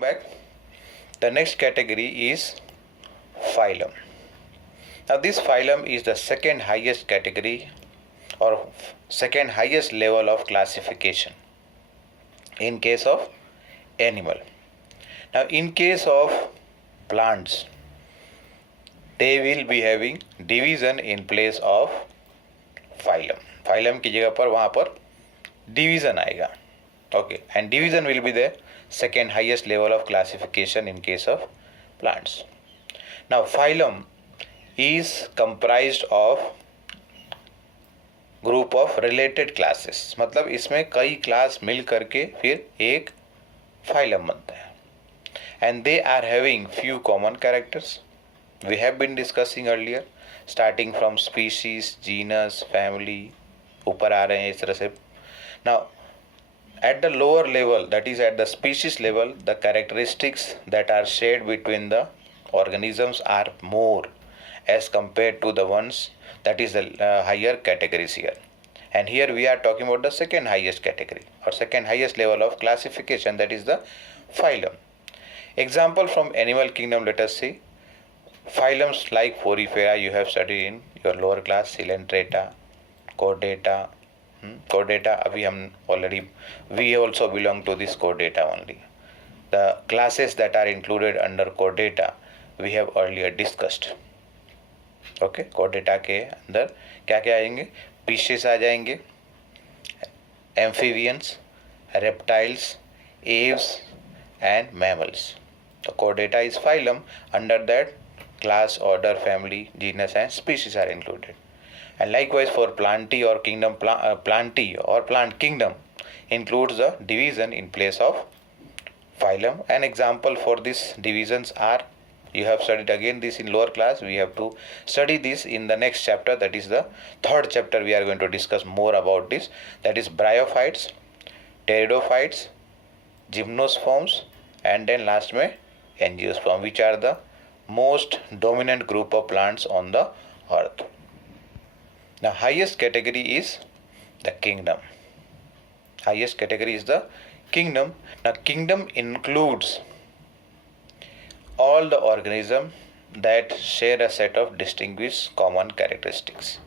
Back. The next category is phylum. Now, this phylum is the second highest category or second highest level of classification in case of animal. Now, in case of plants, they will be having division in place of phylum. Phylum की जगह पर वहाँ पर division आएगा. Okay, and division will be the second highest level of classification in case of plants. Now, phylum is comprised of group of related classes. मतलब इसमें कई class मिल करके फिर एक phylum बनता है. And they are having few common characters. We have been discussing earlier, starting from species, genus, family, ऊपर आ रहे हैं इस तरह से. Now, at the lower level, that is at the species level, the characteristics that are shared between the organisms are more as compared to the ones that is the higher categories here. And here we are talking about the second highest category or second highest level of classification, that is the phylum. Example from animal kingdom, let us see. Phylums like Porifera you have studied in your lower class, Coelenterata, Chordata. Chordata, अभी हम already, we also belong to this Chordata only. The classes that are included under Chordata we have earlier discussed. Okay, Chordata के अंदर क्या क्या आएंगे? Fishes आ जाएंगे, amphibians, reptiles, aves and mammals. So Chordata is phylum. Under that, class, order, family, genus and species are included. And likewise for plantae or kingdom, plantae or plant kingdom includes the division in place of phylum. An example for these divisions are, you have studied again this in lower class, we have to study this in the next chapter, that is the third chapter. We are going to discuss more about this, that is bryophytes, pteridophytes, gymnosperms and then last में angiosperm, which are the most dominant group of plants on the earth. Now, highest category is the kingdom. Highest category is the kingdom. Now, kingdom includes all the organisms that share a set of distinguished common characteristics.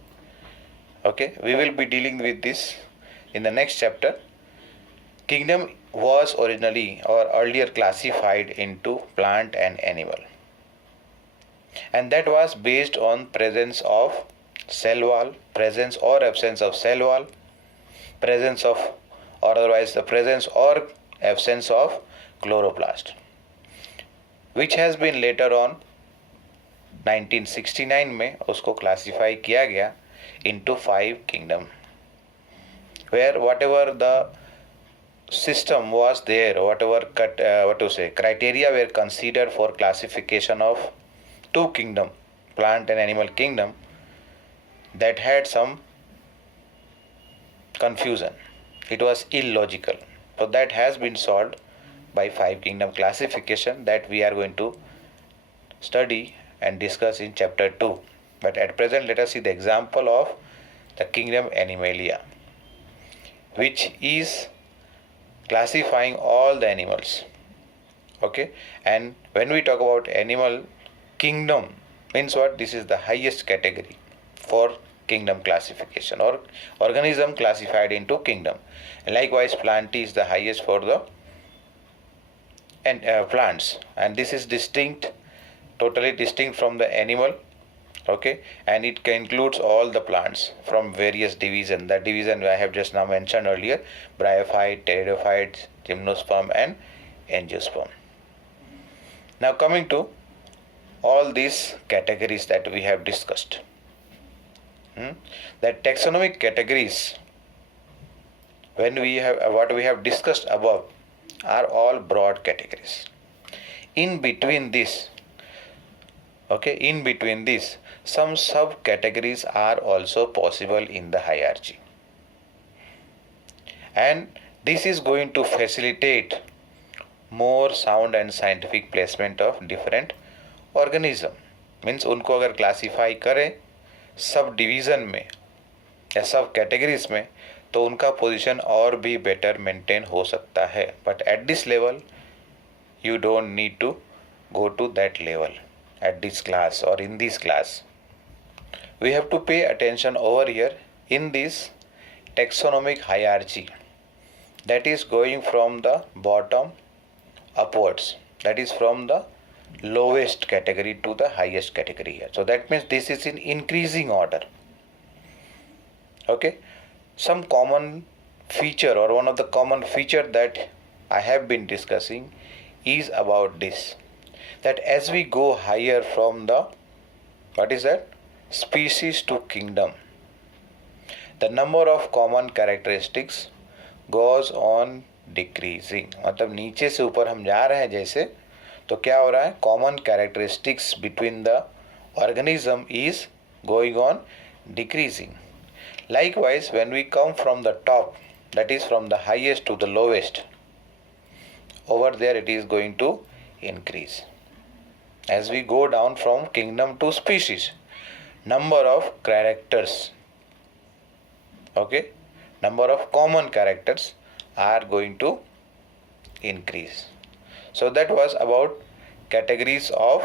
Okay, we will be dealing with this in the next chapter. Kingdom was originally or earlier classified into plant and animal. And that was based on presence of cell wall, presence or absence of cell wall, presence of or otherwise the presence or absence of chloroplast, which has been later on 1969 में उसको classify किया गया into 5 kingdom, where whatever the system was there, whatever criteria were considered for classification of 2 kingdom, plant and animal kingdom, that had some confusion. It was illogical. So that has been solved by 5 kingdom classification that we are going to study and discuss in chapter 2. But at present, let us see the example of the kingdom Animalia, which is classifying all the animals. Okay, and when we talk about animal kingdom, means what? This is the highest category for kingdom classification or organism classified into kingdom. And likewise, plant is the highest for the plants, and this is distinct, totally distinct from the animal. Okay, and it includes all the plants from various division. The division I have just now mentioned earlier: bryophyte, pteridophytes, gymnosperm and angiosperm. Now coming to all these categories that we have discussed. The taxonomic categories, when we have what we have discussed above, are all broad categories. In between this, some subcategories are also possible in the hierarchy, and this is going to facilitate more sound and scientific placement of different organism. Means उनको अगर classify करें sub division में या सब categories में, तो उनका position और भी बेटर मेंटेन हो सकता है. But at this level you don't need to go to that level at this class or in this class. We have to pay attention over here in this taxonomic hierarchy, that is going from the bottom upwards, that is from the lowest category to the highest category here. So that means this is in increasing order. Okay, some common feature or one of the common feature that I have been discussing is about this, that as we go higher from the, what is that, species to kingdom, the number of common characteristics goes on decreasing. मतलब नीचे से ऊपर हम जा रहे हैं जैसे, तो क्या हो रहा है, common characteristics between the organism is going on decreasing. Likewise, when we come from the top, that is from the highest to the lowest, over there it is going to increase. As we go down from kingdom to species, number of characters, okay, number of common characters are going to increase. So that was about categories of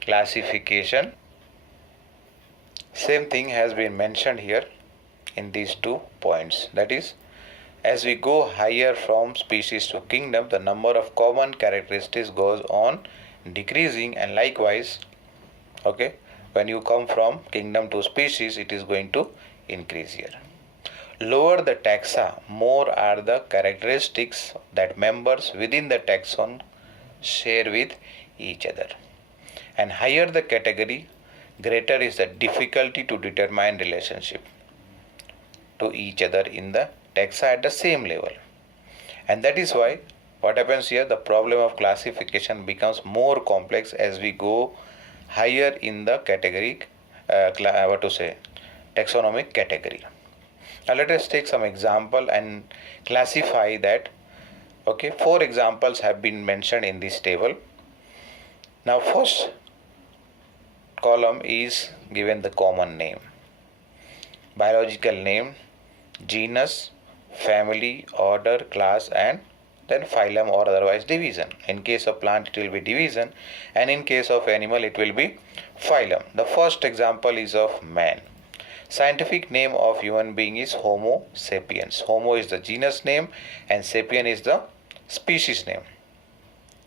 classification. Same thing has been mentioned here in these 2 points, that is, as we go higher from species to kingdom, the number of common characteristics goes on decreasing, and likewise, okay, when you come from kingdom to species, it is going to increase here. Lower the taxa, more are the characteristics that members within the taxon share with each other. And higher the category, greater is the difficulty to determine relationship to each other in the taxa at the same level. And that is why what happens here, the problem of classification becomes more complex as we go higher in the category, taxonomic category. Now let us take some example and classify that. Okay, 4 examples have been mentioned in this table. Now first column is given the common name, biological name, genus, family, order, class, and then phylum or otherwise division. In case of plant it will be division, and in case of animal it will be phylum. The first example is of man. Scientific name of human being is Homo sapiens. Homo is the genus name and sapien is the species name.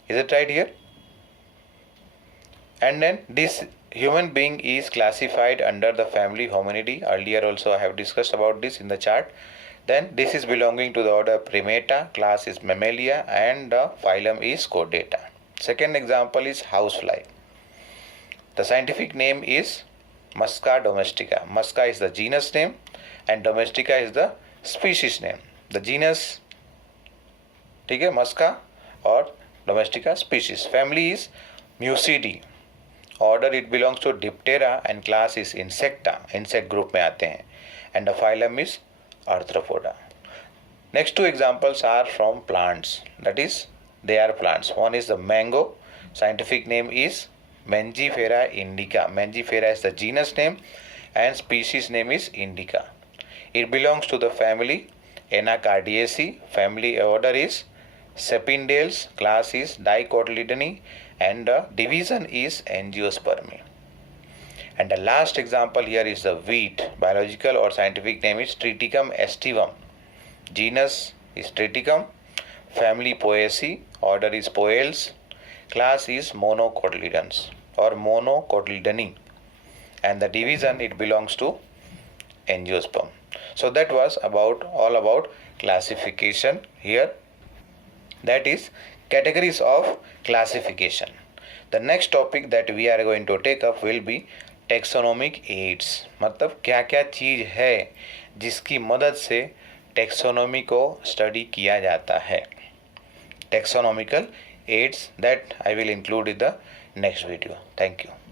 Is it right here? And then this human being is classified under the family Hominidae. Earlier also I have discussed about this in the chart. Then this is belonging to the order Primata, class is Mammalia, and the phylum is Chordata. Second example is housefly. The scientific name is Musca domestica. Musca is the genus name and domestica is the species name. The genus, ठीक है, Musca और domestica species. Family is Mucidae. Order it belongs to Diptera and class is Insecta. Insect group में आते हैं. And the phylum is Arthropoda. Next 2 examples are from plants. That is, they are plants. One is the mango. Scientific name is Mangifera indica. Mangifera is the genus name and species name is indica. It belongs to the family Anacardiaceae. Family order is Sapindales. Class is Dicotyledone and the division is Angiospermae. And the last example here is the wheat. Biological or scientific name is Triticum aestivum. Genus is Triticum. Family Poaceae. Order is Poales. Class is Monocotyledons or Monocotyledone. And the division it belongs to Angiosperm. So that was all about classification here. That is categories of classification. The next topic that we are going to take up will be taxonomic aids. मतलब क्या क्या चीज़ है जिसकी मदद से taxonomy को study किया जाता है. Taxonomical aids that I will include in the next video. Thank you.